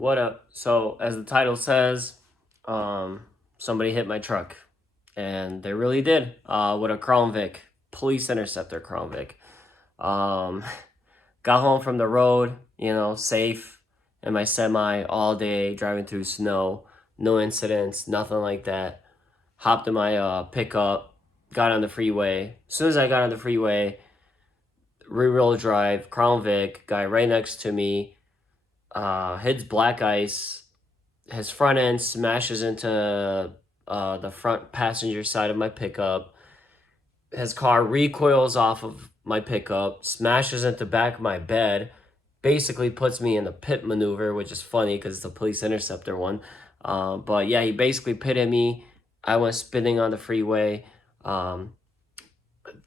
What up? So, as the title says, somebody hit my truck, and they really did. With a Crown Vic, police interceptor Crown Vic. Um, got home from the road, safe in my semi all day, driving through snow, no incidents, nothing like that. Hopped in my pickup, got on the freeway. As soon as I got on the freeway, rear-wheel drive, Crown Vic, guy right next to me, hits black ice. His front end smashes into the front passenger side of my pickup. His car recoils off of my pickup, smashes into the back of my bed, basically puts me in the pit maneuver, which is funny because it's a police interceptor one. But yeah, he basically pitted me. I went spinning on the freeway. Um,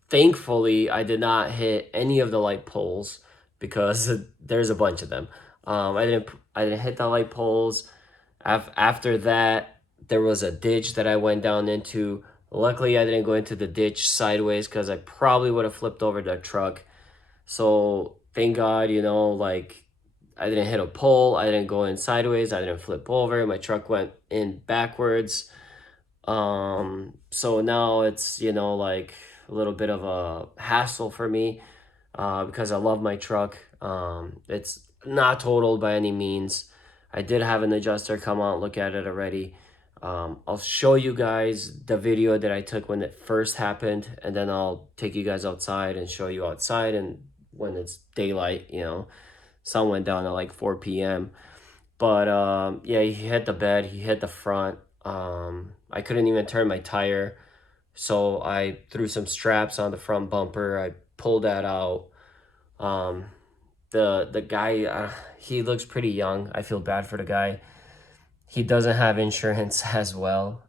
Thankfully, I did not hit any of the light poles because there's a bunch of them. I didn't hit the light poles. After that, there was a ditch that I went down into. Luckily, I didn't go into the ditch sideways because I probably would have flipped over the truck. So thank God, like I didn't hit a pole. I didn't go in sideways. I didn't flip over. My truck went in backwards. So now it's, like a little bit of a hassle for me because I love my truck. It's not totaled by any means. I did have an adjuster come out and look at it already. I'll show you guys the video that I took when it first happened, and then I'll take you guys outside and show you outside and when it's daylight, sun went down at like 4 p.m. But yeah, he hit the bed, he hit the front. I couldn't even turn my tire, so I threw some straps on the front bumper. I pulled that out. Um, the guy, he looks pretty young. I feel bad for the guy. He doesn't have insurance as well.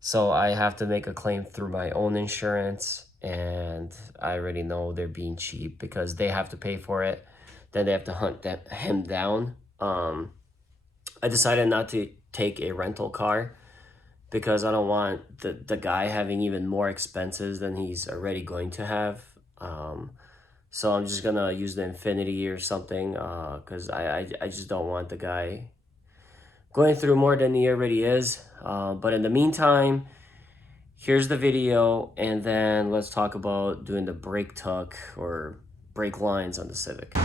So I have to make a claim through my own insurance, and I already know they're being cheap because they have to pay for it. Then they have to hunt him down. I decided not to take a rental car because I don't want the guy having even more expenses than he's already going to have. So I'm just gonna use the Infinity or something because I just don't want the guy going through more than he already is. But in the meantime, here's the video, and then let's talk about doing the brake tuck or brake lines on the Civic.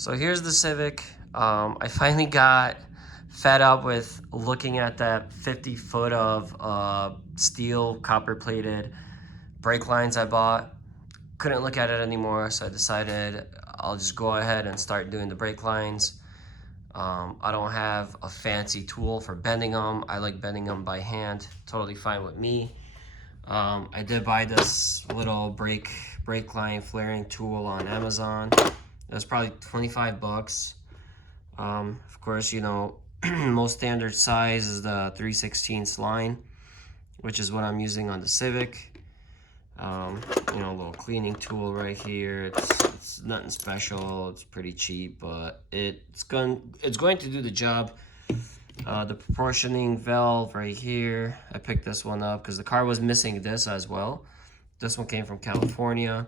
So here's the Civic. I finally got fed up with looking at that 50 foot of steel copper plated brake lines I bought. Couldn't look at it anymore, so I decided I'll just go ahead and start doing the brake lines. I don't have a fancy tool for bending them. I like bending them by hand, totally fine with me. I did buy this little brake line flaring tool on Amazon. It was probably 25 bucks. Of course, most standard size is the 3/16 line, which is what I'm using on the Civic. A little cleaning tool right here. It's nothing special. It's pretty cheap, but it's going to do the job. The proportioning valve right here. I picked this one up because the car was missing this as well. This one came from California.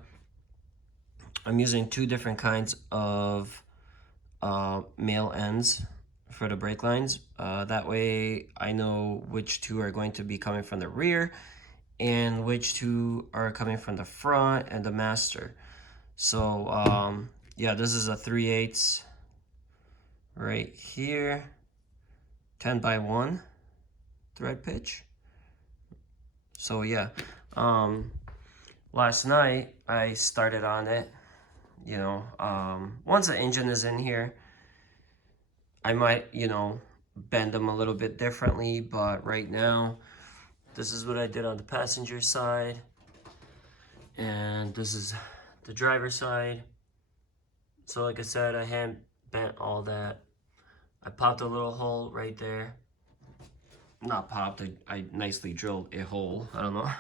I'm using two different kinds of male ends for the brake lines. That way I know which two are going to be coming from the rear and which two are coming from the front and the master. So yeah, this is a 3/8 right here, 10x1 thread pitch. So yeah, last night I started on it. You know, once the engine is in here, I might, you know, bend them a little bit differently, but right now, this is what I did on the passenger side, and this is the driver's side. So like I said, I hand bent all that. I popped a little hole right there. Not popped, I nicely drilled a hole. I don't know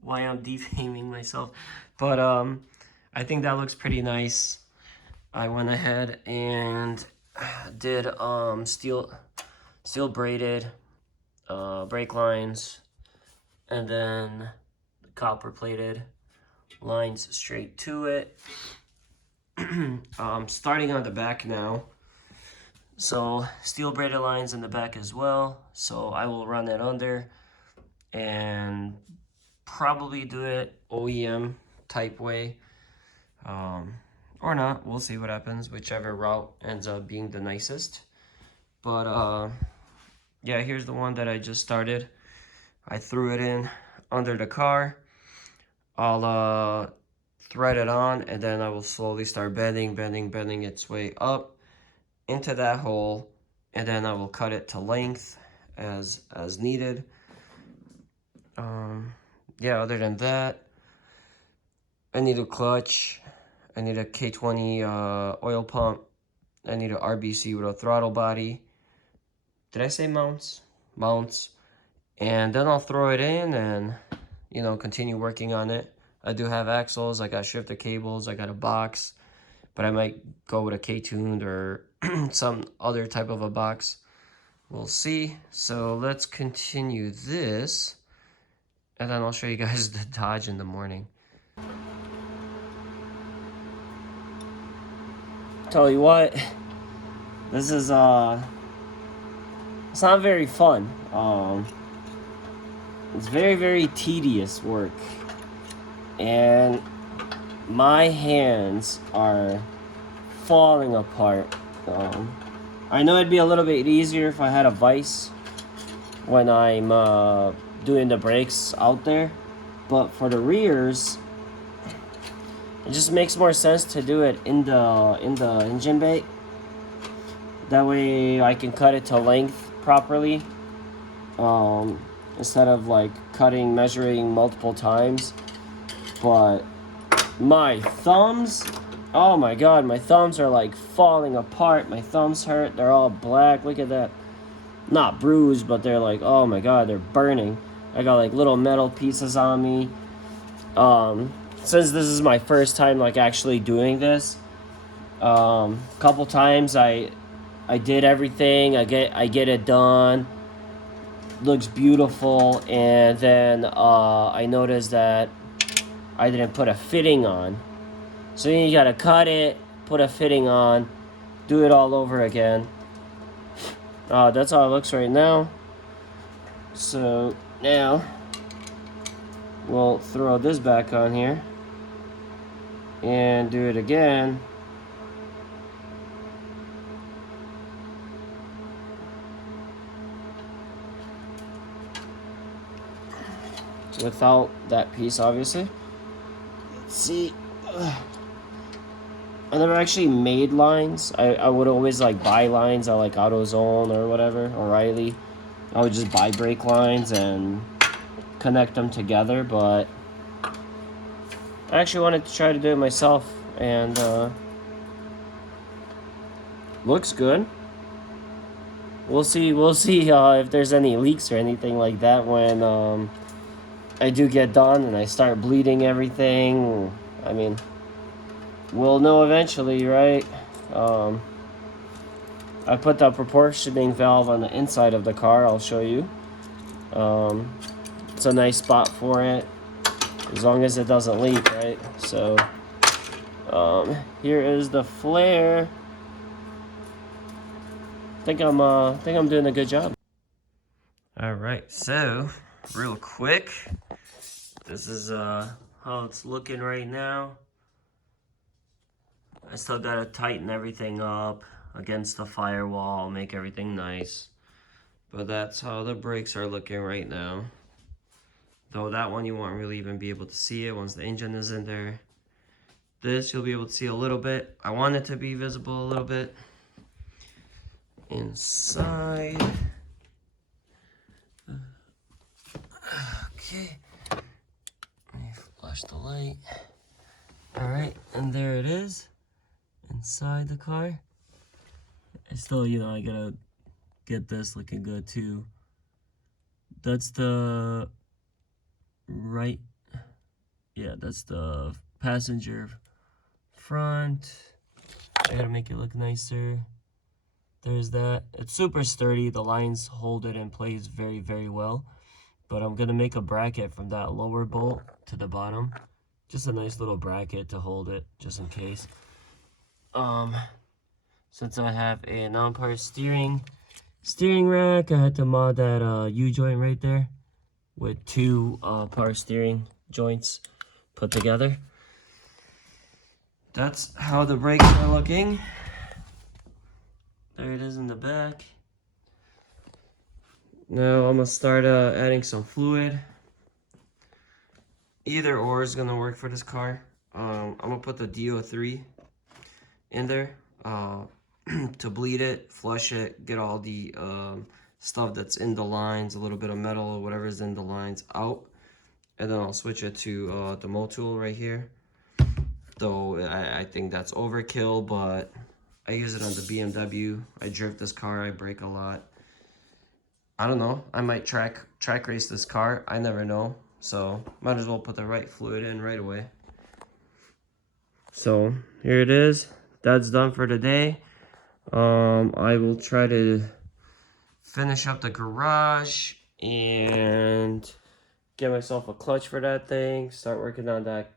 why I'm defaming myself, but I think that looks pretty nice. I went ahead and did steel braided brake lines, and then copper plated lines straight to it. Starting on the back now. So steel braided lines in the back as well. So I will run it under and probably do it OEM type way. Or not, we'll see what happens, whichever route ends up being the nicest. But yeah, here's the one that I just started. I threw it in under the car. I'll thread it on, and then I will slowly start bending its way up into that hole, and then I will cut it to length as needed. Yeah, other than that, I need a clutch. I need a K20 oil pump. I need a RBC with a throttle body. Did I say mounts? Mounts. And then I'll throw it in and, you know, continue working on it. I do have axles. I got shifter cables. I got a box. But I might go with a K-tuned or some other type of a box. We'll see. So let's continue this. And then I'll show you guys the Dodge in the morning. Tell you what, this is it's not very fun. It's very tedious work, and my hands are falling apart. I know it'd be a little bit easier if I had a vise when I'm doing the brakes out there, but for the rears, it just makes more sense to do it in the engine bay. That way I can cut it to length properly, instead of like measuring multiple times. But my thumbs, oh my god, my thumbs are like falling apart. My thumbs hurt. They're all black. Look at that. Not bruised, but they're like, oh my god, they're burning. I got like little metal pieces on me. Since this is my first time like actually doing this, couple times I did everything. I get it done. Looks beautiful, and then I noticed that I didn't put a fitting on. So you gotta cut it, put a fitting on, do it all over again. That's how it looks right now. So now we'll throw this back on here and do it again. Without that piece, obviously. Let's see. I never actually made lines. I would always like buy lines at like AutoZone or whatever, O'Reilly. I would just buy brake lines and connect them together, but I actually wanted to try to do it myself, and looks good. We'll see if there's any leaks or anything like that when I do get done and I start bleeding everything. I mean, we'll know eventually, right? I put the proportioning valve on the inside of the car. I'll show you. It's a nice spot for it, as long as it doesn't leak, right? So here is the flare. I think I'm doing a good job. All right, so real quick, this is how it's looking right now. I still gotta tighten everything up against the firewall, make everything nice. But that's how the brakes are looking right now. Though that one you won't really even be able to see it once the engine is in there. This you'll be able to see a little bit. I want it to be visible a little bit. Inside. Okay. Let me flash the light. Alright, and there it is. Inside the car. I still, I gotta get this looking good too. That's the right, yeah, that's the passenger front. I gotta make it look nicer. There's that. It's super sturdy. The lines hold it in place very, very well. But I'm gonna make a bracket from that lower bolt to the bottom. Just a nice little bracket to hold it, just in case. Since I have a non-part steering rack, I had to mod that U-joint right there with two power steering joints put together. That's how the brakes are looking. There it is in the back. Now I'm gonna start adding some fluid. Either or is gonna work for this car. I'm gonna put the DO3 in there to bleed it, flush it, get all the stuff that's in the lines, a little bit of metal or whatever is in the lines out. And then I'll switch it to the Motul right here. Though I think that's overkill, but I use it on the BMW. I drift this car, I brake a lot. I don't know, I might track race this car, I never know. So might as well put the right fluid in right away. So here it is, that's done for today. I will try to finish up the garage and get myself a clutch for that thing, start working on that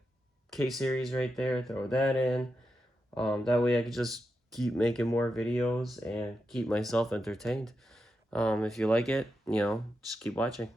K-series right there, throw that in. That way I can just keep making more videos and keep myself entertained. If you like it, just keep watching.